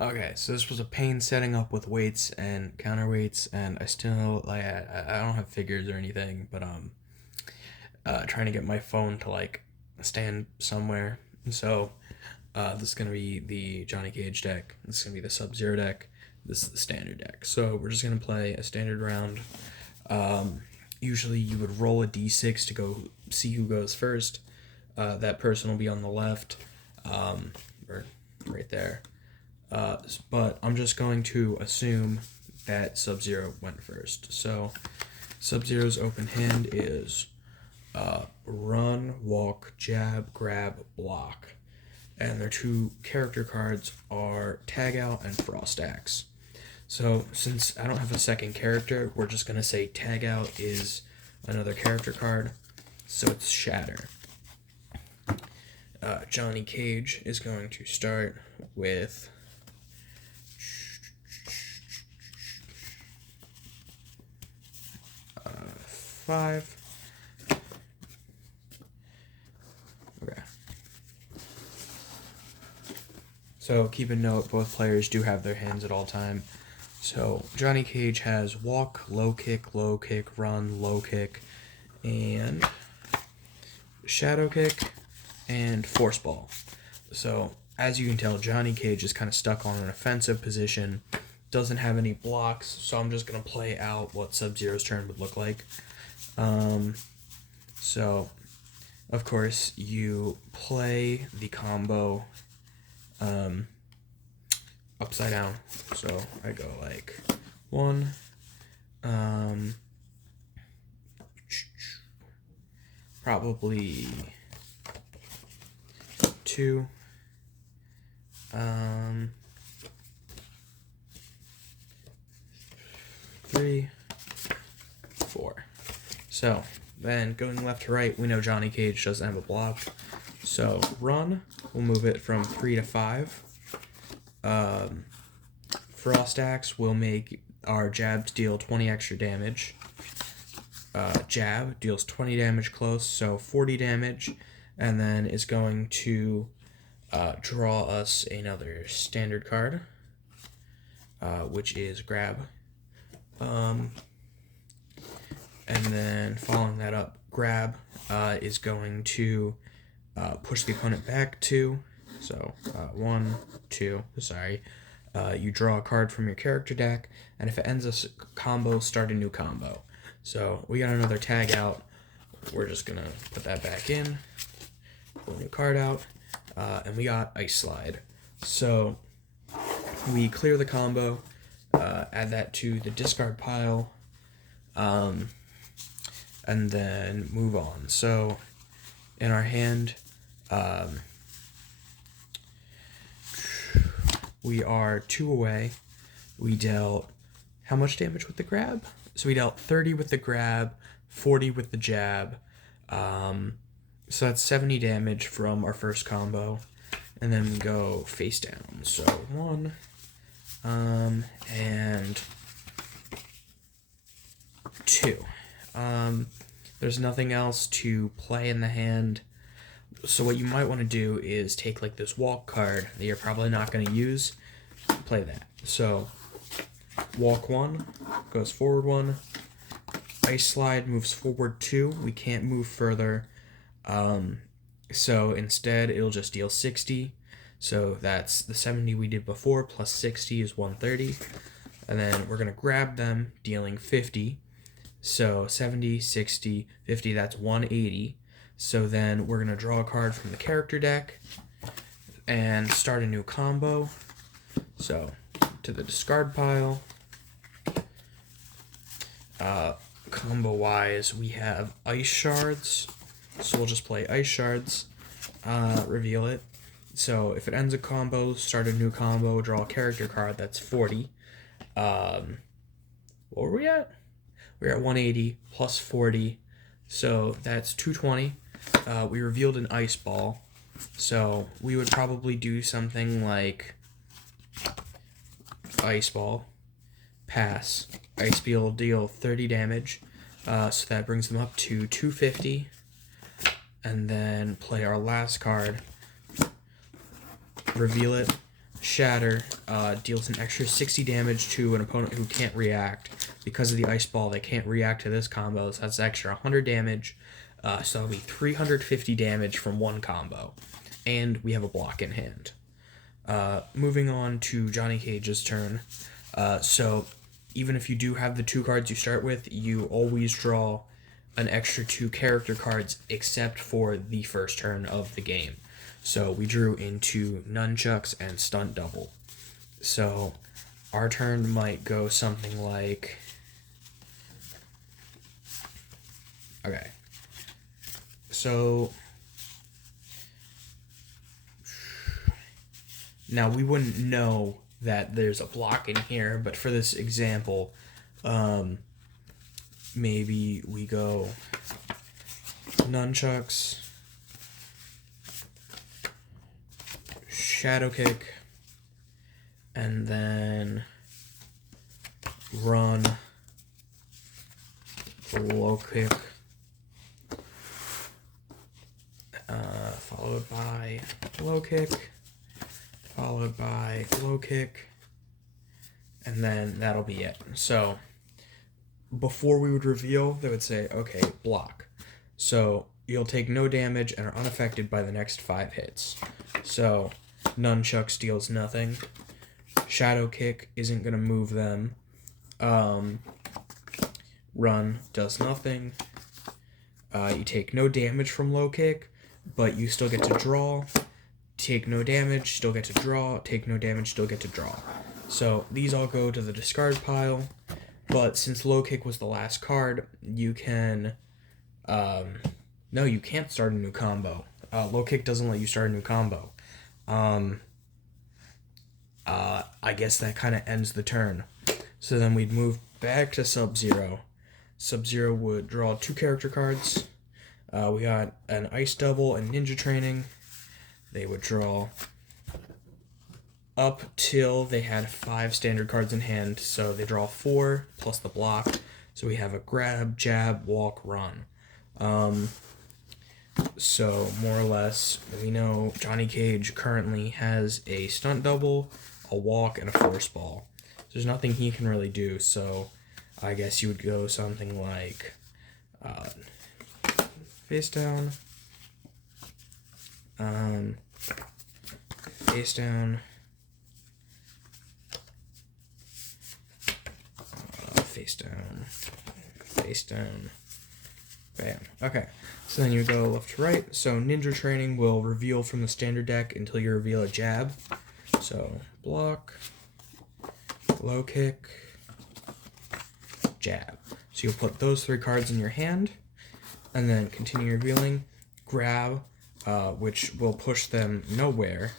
Okay, so this was a pain setting up with weights and counterweights, and I still like I don't have figures or anything, but trying to get my phone to like stand somewhere. So this is gonna be the Johnny Cage deck. This is gonna be the Sub Zero deck. This is the standard deck. So we're just gonna play a standard round. Um, Usually you would roll a d6 to go see who goes first. That person will be on the left, or right there. But I'm just going to assume that Sub Zero went first. So Sub Zero's open hand is run, walk, jab, grab, block. And their two character cards are Tag Out and Frost Axe. So since I don't have a second character, we're just going to say Tag Out is another character card. So it's Shatter. Johnny Cage is going to start with five. Okay. So keep a note, both players do have their hands at all time. So Johnny Cage has walk, low kick, run, low kick, and shadow kick, and force ball. So as you can tell, Johnny Cage is kind of stuck on an offensive position, doesn't have any blocks, so I'm just going to play out what Sub-Zero's turn would look like. So, of course, you play the combo upside down. So I go like one, probably two, three, four. So then going left to right, we know Johnny Cage doesn't have a block. So run, we'll move it from 3 to 5. Frost Axe will make our jabs deal 20 extra damage. Jab deals 20 damage close, so 40 damage, and then is going to draw us another standard card, which is Grab. And then following that up, Grab is going to push the opponent back 2. So 1, 2, sorry. You draw a card from your character deck, and if it ends a combo, start a new combo. So we got another Tag Out. We're just going to put that back in, pull a new card out, and we got Ice Slide. So we clear the combo, add that to the discard pile, and then move on. So in our hand, we are 2 away. We dealt how much damage with the grab? So we dealt 30 with the grab, 40 with the jab. So that's 70 damage from our first combo. And then we go face down. So 1, and 2. There's nothing else to play in the hand. So what you might want to do is take like this walk card that you're probably not going to use, play that. So walk 1, goes forward 1. Ice Slide moves forward 2. We can't move further. So instead it'll just deal 60. So that's the 70 we did before, plus 60 is 130. And then we're going to grab them, dealing 50. So 70, 60, 50, that's 180. So then we're going to draw a card from the character deck and start a new combo. So to the discard pile. Combo wise, we have Ice Shards. So we'll just play Ice Shards, reveal it. So if it ends a combo, start a new combo, draw a character card, that's 40. What were we at? We're at 180 plus 40. So that's 220. We revealed an Ice Ball. So we would probably do something like Ice Ball, pass, Ice Beam deal 30 damage. So that brings them up to 250. And then play our last card, reveal it, Shatter deals an extra 60 damage to an opponent who can't react. Because of the Ice Ball, they can't react to this combo, so that's extra 100 damage. So that'll be 350 damage from one combo. And we have a block in hand. Moving on to Johnny Cage's turn. So even if you do have the 2 cards you start with, you always draw an extra 2 character cards except for the first turn of the game. So we drew into Nunchucks and Stunt Double. So our turn might go something like... Okay. So... Now, we wouldn't know that there's a block in here, but for this example, maybe we go Nunchucks, Shadow Kick, and then Run, Low Kick, followed by Low Kick, followed by Low Kick, and then that'll be it. So before we would reveal, they would say, okay, block. So you'll take no damage and are unaffected by the next 5 hits. So Nunchucks deals nothing. Shadow Kick isn't going to move them. Run does nothing. You take no damage from Low Kick, but you still get to draw. Take no damage, still get to draw. Take no damage, still get to draw. So these all go to the discard pile. But since Low Kick was the last card, you can... no, you can't start a new combo. Low Kick doesn't let you start a new combo. I guess that kind of ends the turn. So then we'd move back to Sub-Zero. Sub-Zero would draw 2 character cards. We got an Ice Double and Ninja Training. They would draw up till they had 5 standard cards in hand. So they draw 4 plus the block. So we have a grab, jab, walk, run. So more or less, we know Johnny Cage currently has a Stunt Double, a walk, and a Force Ball. There's nothing he can really do, so I guess you would go something like face down, face down, face down, face down, bam. Okay, so then you go left to right. So Ninja Training will reveal from the standard deck until you reveal a jab. So block, Low Kick, jab. So you'll put those 3 cards in your hand, and then continue revealing. Grab, which will push them nowhere.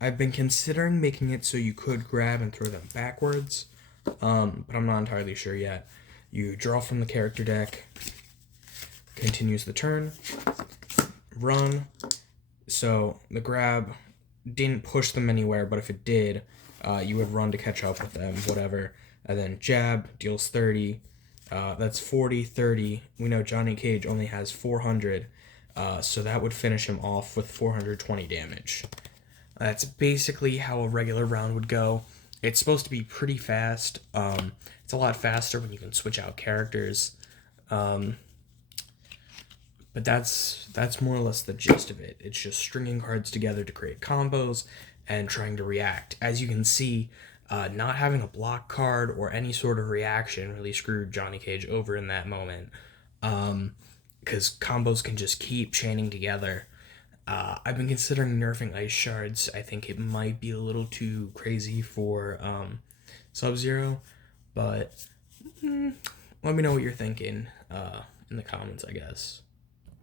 I've been considering making it so you could grab and throw them backwards, but I'm not entirely sure yet. You draw from the character deck, continues the turn, run. So the grab didn't push them anywhere, but if it did, you would run to catch up with them, whatever. And then jab deals 30. That's 40, 30. We know Johnny Cage only has 400, so that would finish him off with 420 damage. That's basically how a regular round would go. It's supposed to be pretty fast. It's a lot faster when you can switch out characters. But that's more or less the gist of it. It's just stringing cards together to create combos and trying to react. As you can see, not having a block card or any sort of reaction really screwed Johnny Cage over in that moment, because combos can just keep chaining together. I've been considering nerfing Ice Shards. I think it might be a little too crazy for Sub-Zero, but let me know what you're thinking in the comments, I guess.